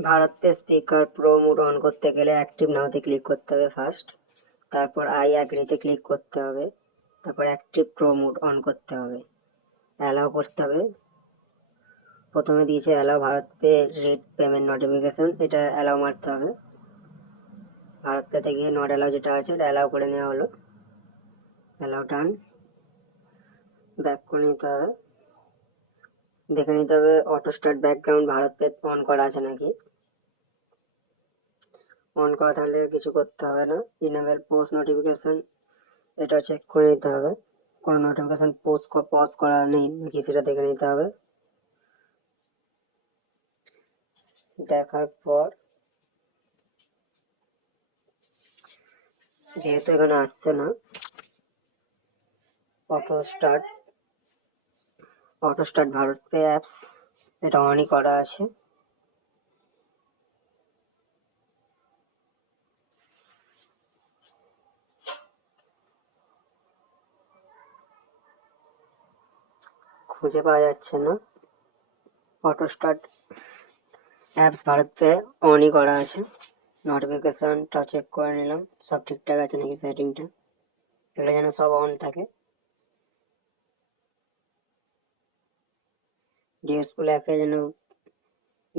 Bharat pay speaker pro mode on করতে গেলে active নাওতে click করতে হবে ফার্স্ট, তারপর আই অ্যাগ্রিতে ক্লিক করতে হবে, তারপর অ্যাক্টিভ প্রো মোড অন করতে হবে, অ্যালাউ করতে হবে। প্রথমে দিয়েছে allow Bharat pay read payment notification, এটা অ্যালাউ মারতে হবে। ভারত পেতে গিয়ে নট অ্যালাউ যেটা আছে ওটা অ্যালাউ করে নেওয়া হলো, অ্যালাউ ডান। ব্যাক করে নিতে হবে, দেখে নিতে হবে auto start background Bharat pay on করা আছে নাকি। অন করা থাকলে কিছু করতে হবে না। ইনেবল পোস্ট নোটিফিকেশন, এটা চেক করে নিতে হবে কোনো নোটিফিকেশন পজ করা নেই নাকি সেটা দেখে নিতে হবে। দেখার পর যেহেতু এখানে আসছে না auto start BharatPe apps, এটা অনই করা আছে। খুঁজে পাওয়া যাচ্ছে না। Auto start apps BharatPe অনই করা আছে। নোটিফিকেশনটা চেক করে নিলাম সব ঠিকঠাক আছে নাকি, সেটিংটা এগুলো যেন সব অন থাকে। ডিএসপুল অ্যাপে যেন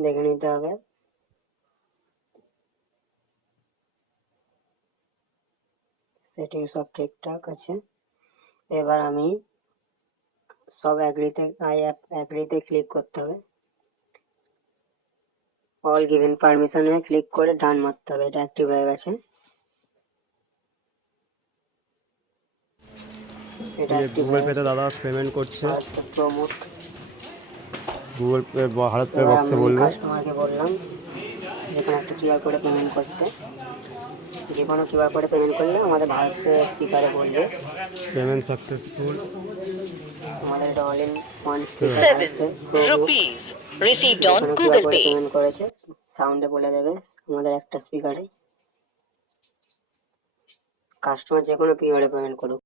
দেখে নিতে হবে। সেটিং সব ঠিকঠাক আছে। এবার আমি সব অ্যাগ্রিতে ক্লিক করতে হবে, অল গিভেন পারমিশনে ক্লিক করে ডান মারতে হবে, এটা অ্যাক্টিভ হয়ে গেছে। এটা গুগল পেতে দাদা পেমেন্ট করছে, promote. Google pay Bharat pay এবার বক্সে আমি বলবে। কাস্টমারকে বললাম যে কোনো একটা কিউআর কোডে পেমেন্ট করতে, যে কোনো কিউআর কোডে পেমেন্ট করলে আমাদের ভারত পে স্পিকারে বলবে পেমেন্ট সাকসেসফুল। আমাদের এটা all in one speaker Bharat pay rupees received on যেখানে কিউআর Google কোডে Pay. পেমেন্ট করেছে সাউন্ডে বলে দেবে আমাদের একটা স্পিকারে। কাস্টমার যে কোনো কিউআরে পেমেন্ট করুক।